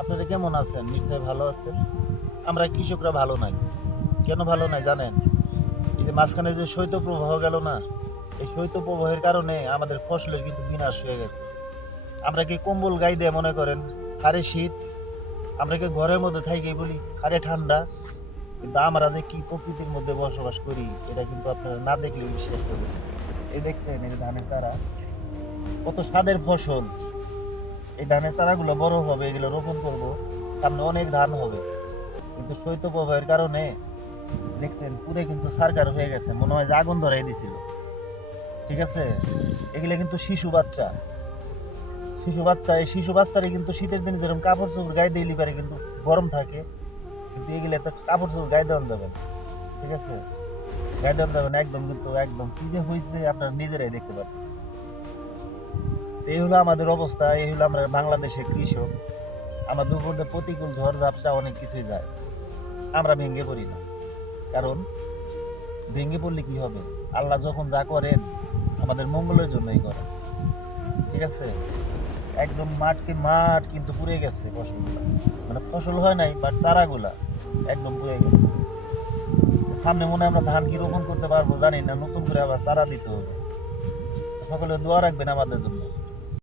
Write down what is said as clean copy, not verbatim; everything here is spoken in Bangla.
আপনারা কেমন আছেন? নিশ্চয়ই ভালো আছেন। আমরা কৃষকরা ভালো নাই। কেন ভালো নাই জানেন? এই যে মাঝখানে যে শৈত্যপ্রবাহ গেল না? এই শৈত্যপ্রবাহের কারণে আমাদের ফসলের কিন্তু বিনাশ হয়ে গেছে। আমরা কি কম্বল গায়ে দিয়ে মনে করেন হারে শীত, আমরা কি ঘরের মধ্যে থাইকেই বলি হারে ঠান্ডা। কিন্তু আমরা যে কি প্রকৃতির মধ্যে বসবাস করি এটা কিন্তু আপনারা না দেখলেও বিশ্বাস করবেন না। এই দেখছেন এই যে ধানের চারা, কত স্বাদের ফসল। এই ধানের চারাগুলো বড় হবে, এগুলো রোপণ করব, সামনে অনেক ধান হবে। কিন্তু শৈত্যপ্রবাহের কারণে দেখছেন পুরে কিন্তু সারকার হয়ে গেছে, মনে হয় যে আগুন ধরাই দিছিল। ঠিক আছে, এগুলো কিন্তু শিশু বাচ্চা। এই শিশু বাচ্চারে কিন্তু শীতের দিনে যেরকম কাপড় চোপড় গায়ে দিলে পারে কিন্তু গরম থাকে, কিন্তু এগুলো তো কাপড় চোপড় গায়ে দেওয়া যাবে না। ঠিক আছে, গায়ে দেওয়া যাবে না একদম, কিন্তু একদম কি যে হয়েছে আপনারা নিজেরাই দেখতে পাচ্ছেন। তো এই হলো আমাদের অবস্থা, এই হলো আমরা বাংলাদেশের কৃষক। আমাদের উপর দিয়ে প্রতিকূল ঝড় ঝাপসা অনেক কিছুই যায়, আমরা ভেঙে পড়ি না। কারণ ভেঙে পড়লে কি হবে? আল্লাহ যখন যা করেন আমাদের মঙ্গলের জন্যই করেন। ঠিক আছে, একদম মাঠ কিন্তু পুড়ে গেছে ফসলগুলা, মানে ফসল হয় নাই বাট চারাগুলা একদম পুড়ে গেছে। সামনে মনে হয় আমরা ধান কি রোপণ করতে পারবো জানি না, নতুন করে আবার চারা দিতে হবে। সকলে দোয়া রাখবেন আমাদের জন্য।